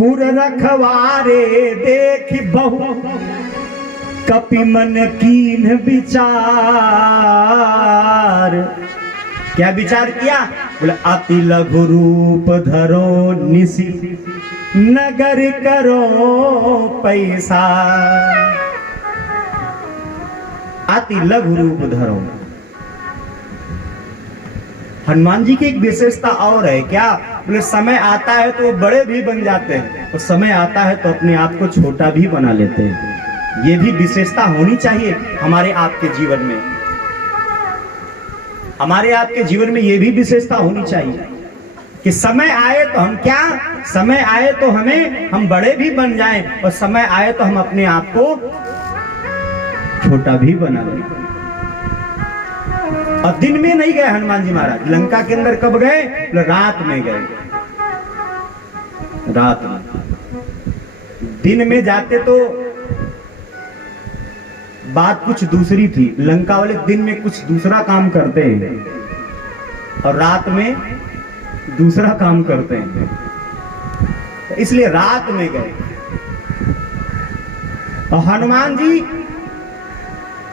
पुर रखवारे देख बहु कपि मन कीन विचार। क्या विचार किया? बोले अति लघु रूप धरो निसी नगर करो पैसा। अति लघु रूप धरो। हनुमान जी की एक विशेषता और है। क्या? बोले समय आता है तो बड़े भी बन जाते हैं और समय आता है तो अपने आप को छोटा भी बना लेते हैं। ये भी विशेषता होनी चाहिए हमारे आपके जीवन में। हमारे आपके जीवन में ये भी विशेषता होनी चाहिए कि समय आए तो हम क्या, समय आए तो हम बड़े भी बन जाएं और समय आए तो हम अपने आप को छोटा भी बना लें। और दिन में नहीं गए हनुमान जी महाराज लंका के अंदर। कब गए? रात में गए। रात में। दिन में जाते तो बात कुछ दूसरी थी। लंका वाले दिन में कुछ दूसरा काम करते हैं और रात में दूसरा काम करते हैं, इसलिए रात में गए। और हनुमान जी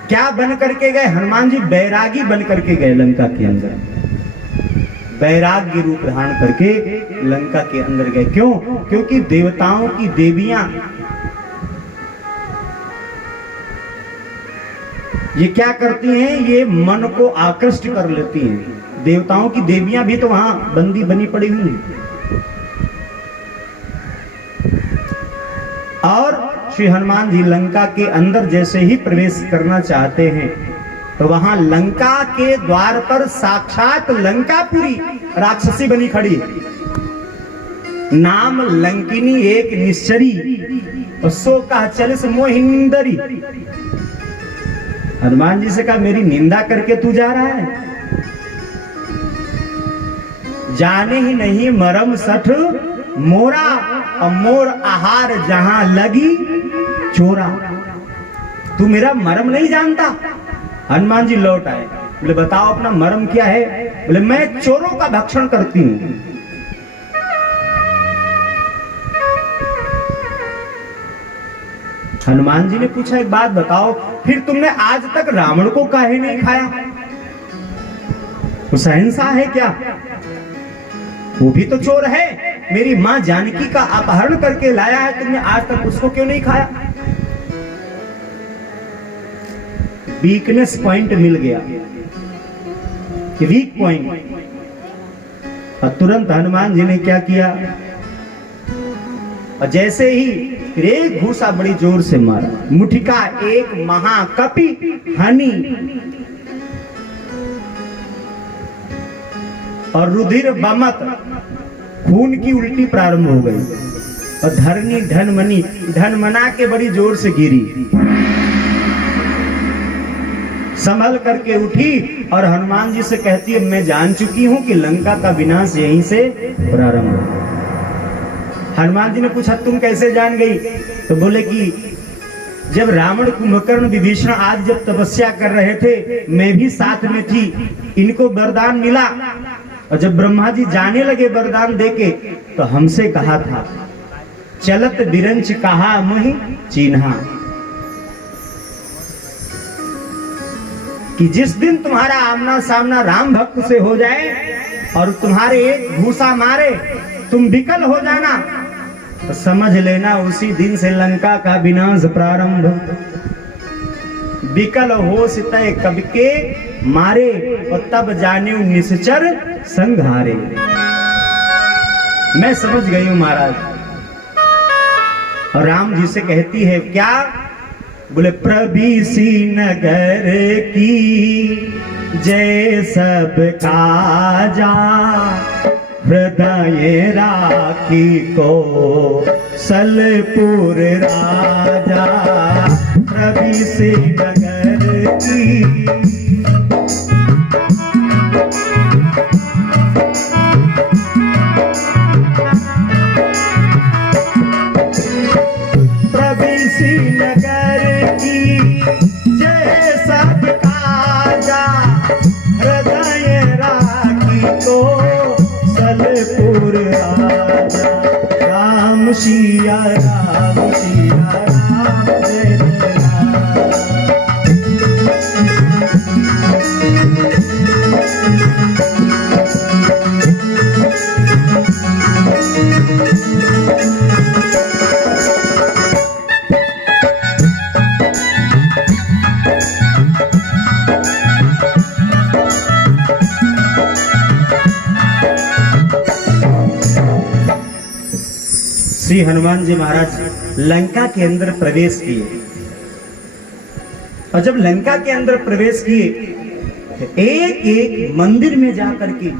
क्या बन करके गए? हनुमान जी बैरागी बन करके गए लंका के अंदर। बैराग्य रूप धारण करके लंका के अंदर गए। क्यों? क्योंकि देवताओं की देवियां ये क्या करती हैं? ये मन को आकृष्ट कर लेती हैं। देवताओं की देवियां भी तो वहां बंदी बनी पड़ी हुई हैं। और श्री हनुमान जी लंका के अंदर जैसे ही प्रवेश करना चाहते हैं तो वहां लंका के द्वार पर साक्षात लंकापुरी राक्षसी बनी खड़ी। नाम लंकिनी एक निश्चरी और सो कहा चलिस मोहिंदरी। हनुमान जी से कहा मेरी निंदा करके तू जा रहा है? जाने ही नहीं मरम सठ मोरा और मोर आहार जहां लगी चोरा। तू मेरा मरम नहीं जानता? हनुमान जी लौट आए। बोले बताओ अपना मरम क्या है? बोले मैं चोरों का भक्षण करती हूं। हनुमान जी ने पूछा एक बात बताओ, फिर तुमने आज तक रावण को काहे नहीं खाया? वो शहंशाह है क्या? वो भी तो चोर है। मेरी मां जानकी का अपहरण करके लाया है, तुमने आज तक उसको क्यों नहीं खाया? वीकनेस पॉइंट मिल गया कि वीक पॉइंट। और तुरंत हनुमान जी ने क्या किया? और जैसे ही एक घूसा बड़ी जोर से मारा। मुठिका एक महाकपि हनी और रुधिर बमत, खून की उल्टी प्रारंभ हो गई। और धरनी धनमनी धनमना के बड़ी जोर से गिरी। संभल करके उठी और हनुमान जी से कहती है मैं जान चुकी हूं कि लंका का विनाश यहीं से प्रारंभ हो। हनुमान जी ने पूछा तुम कैसे जान गई? तो बोले कि जब रावण कुंभकर्ण विभीषण आज जब तपस्या कर रहे थे मैं भी साथ में थी, इनको वरदान मिला और जब ब्रह्मा जी जाने लगे वरदान देके तो हमसे कहा था चलत बिरंच कहा मोहि चिन्हा, कि जिस दिन तुम्हारा आमना सामना राम भक्त से हो जाए और तुम्हारे एक घूसा मारे तुम विकल हो जाना तो समझ लेना उसी दिन से लंका का विनाश प्रारंभ। विकल हो सितय कब के मारे और तब जाने निश्चर संघारे। मैं समझ गई हूं महाराज। और राम जी से कहती है क्या? बोले प्रभीसी नगर की जय सब काजा, हृदय राखी को सलपुर राजा। प्रभीसी नगर की नगर की जय सब काजा, हृदय राखी को सलपुर राजा। राम राम सिया राम जय जय राम। श्री हनुमान जी महाराज लंका के अंदर प्रवेश किए, और जब लंका के अंदर प्रवेश किए एक एक मंदिर में जाकर के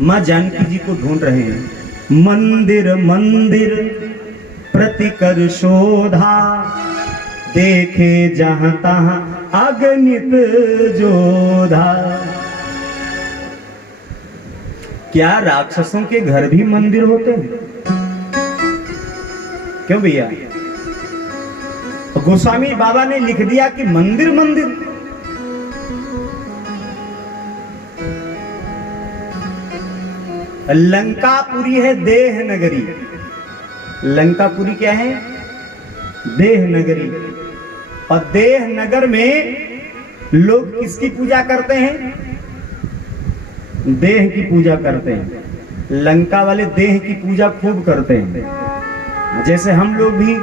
मां जानकी जी को ढूंढ रहे हैं। मंदिर मंदिर प्रतिकर शोधा, देखे जहां तहां अगणित जोधा। क्या राक्षसों के घर भी मंदिर होते हैं? क्यों भैया? गोस्वामी बाबा ने लिख दिया कि मंदिर मंदिर। लंकापुरी है देह नगरी। लंकापुरी क्या है? देह नगरी। और देह नगर में लोग किसकी पूजा करते हैं? देह की पूजा करते हैं। लंका वाले देह की पूजा खूब करते हैं। जैसे हम लोग भी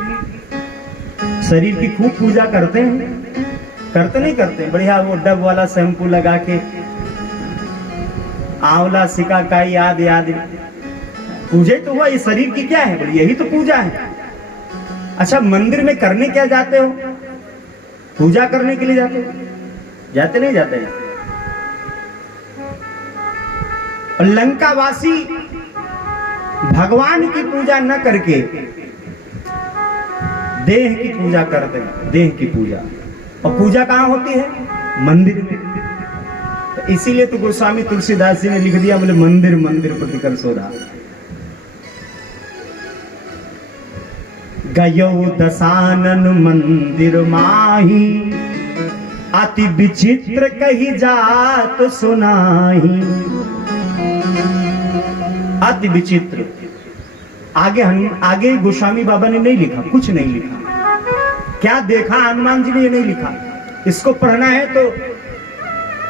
शरीर की खूब पूजा करते हैं, करते नहीं करते? बढ़िया वो डब वाला शैम्पू लगा के, आंवला सिकाकाई याद पूजा तो हुआ। ये शरीर की क्या है? बोले यही तो पूजा है। अच्छा, मंदिर में करने क्या जाते हो? पूजा करने के लिए जाते हो? जाते नहीं जाते हैं? और लंकावासी भगवान की पूजा न करके देह की पूजा करते हैं। देह की पूजा, और पूजा कहां होती है? मंदिर में। तो इसीलिए तो गोस्वामी तुलसीदास जी ने लिख दिया, बोले मंदिर मंदिर प्रतिकर शोधा। गयो दसानन मंदिर माही, अति विचित्र कही जात सुनाही। अति विचित्र। आगे गोस्वामी बाबा ने नहीं लिखा, कुछ नहीं लिखा। क्या देखा हनुमान जी ने? ये नहीं लिखा। इसको पढ़ना है तो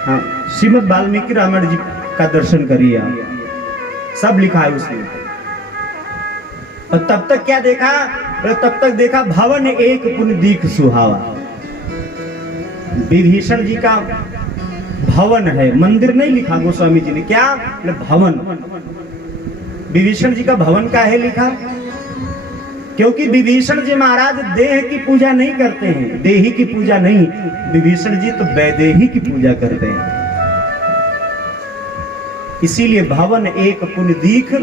हाँ, श्रीमद् वाल्मीकि रामायण जी का दर्शन करिए आप, सब लिखा है उसमें। और तब तक क्या देखा? तब तक देखा भवन एक पुन दीख सुहावा। विभीषण जी का भवन है, मंदिर नहीं लिखा गोस्वामी जी ने। क्या? भवन। विभीषण जी का भवन का है लिखा, क्योंकि विभीषण जी महाराज देह की पूजा नहीं करते हैं, देही की पूजा नहीं। विभीषण जी तो वैदेही की पूजा करते हैं। इसीलिए भवन एक पुन दीख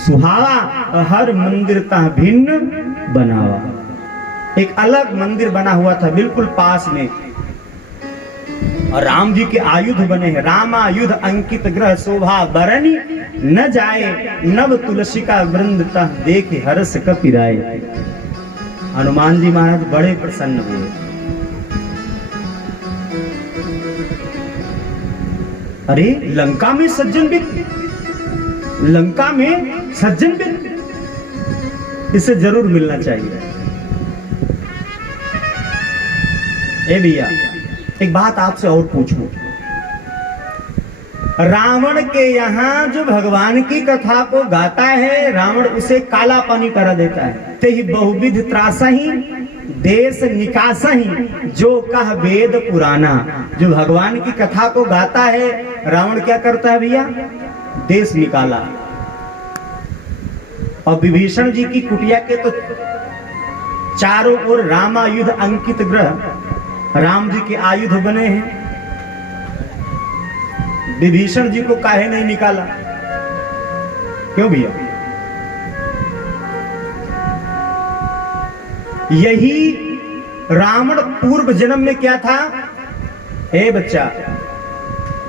सुहावा, हर मंदिर तह भिन्न बनावा। एक अलग मंदिर बना हुआ था बिल्कुल पास में, और राम जी के आयुध बने हैं। रामायुध अंकित ग्रह शोभा बरनी, न जाए नव तुलसी का वृंद तह देखे हर्ष कपिराए। हनुमान जी महाराज बड़े प्रसन्न हुए। अरे लंका में सज्जन भी, लंका में सज्जन भी, इसे जरूर मिलना चाहिए। ए भैया, एक बात आपसे और पूछूं। रावण के यहाँ जो भगवान की कथा को गाता है, रावण उसे काला पानी करा देता है। ते ही बहुविध त्रासही देश निकासही, जो कह वेद पुराना। जो भगवान की कथा को गाता है, रावण क्या करता है भैया? देश निकाला। और विभीषण जी की कुटिया के तो चारों ओर रामायुध अंकित ग्रह, राम जी के आयुध बने हैं। विभीषण जी को काहे नहीं निकाला? क्यों भैया? यही रावण पूर्व जन्म में क्या था? हे बच्चा,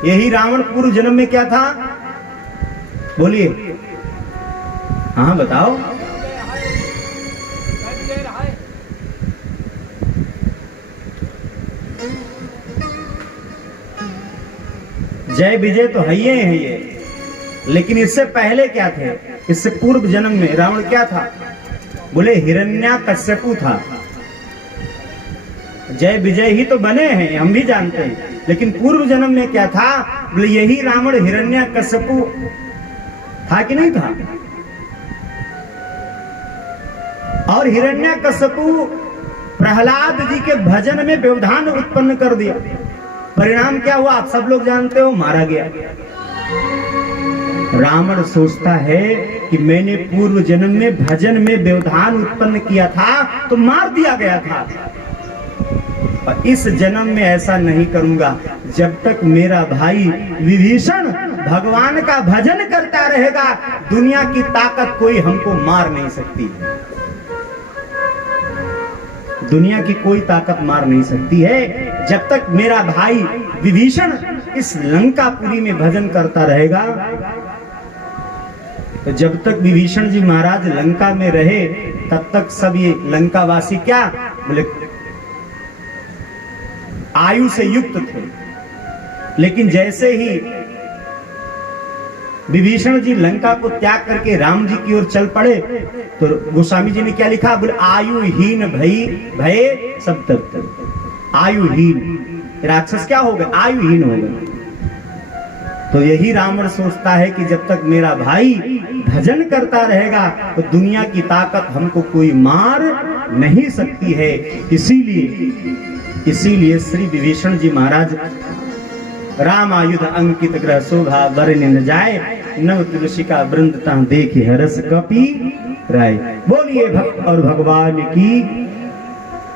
यही रावण पूर्व जन्म में क्या था? बोलिए। हाँ बताओ। जय विजय तो है ये, लेकिन इससे पहले क्या थे? इससे पूर्व जन्म में रावण क्या था? बोले हिरण्याकश्यपु था। जय विजय ही तो बने हैं, हम भी जानते हैं, लेकिन पूर्व जन्म में क्या था? बोले यही रावण हिरण्याकश्यपु था कि नहीं था? और हिरण्याकश्यपु प्रहलाद जी के भजन में व्यवधान उत्पन्न कर दिया। परिणाम क्या हुआ आप सब लोग जानते हो, मारा गया। रावण सोचता है कि मैंने पूर्व जन्म में भजन में व्यवधान उत्पन्न किया था तो मार दिया गया था, और इस जन्म में ऐसा नहीं करूंगा। जब तक मेरा भाई विभीषण भगवान का भजन करता रहेगा, दुनिया की ताकत कोई हमको मार नहीं सकती। दुनिया की कोई ताकत मार नहीं सकती है। जब तक मेरा भाई विभीषण इस लंकापुरी में भजन करता रहेगा, तो जब तक विभीषण जी महाराज लंका में रहे, तब तक सब ये लंकावासी क्या बोले आयु से युक्त थे। लेकिन जैसे ही विभीषण जी लंका को त्याग करके राम जी की ओर चल पड़े, तो गोस्वामी जी ने क्या लिखा? बोले आयुहीन भय सब तब। आयुहीन राक्षस क्या हो गए? आयुहीन हो गए। तो यही रावण सोचता है कि जब तक मेरा भाई भजन करता रहेगा, तो दुनिया की ताकत हमको कोई मार नहीं सकती है। इसीलिए श्री विभीषण जी महाराज राम आयुध अंकित ग्रह शोभा वरन न जाए, नव तुलसी का वृंद ता देखे हरस कपि राय। बोलिए भक्त और भगवान की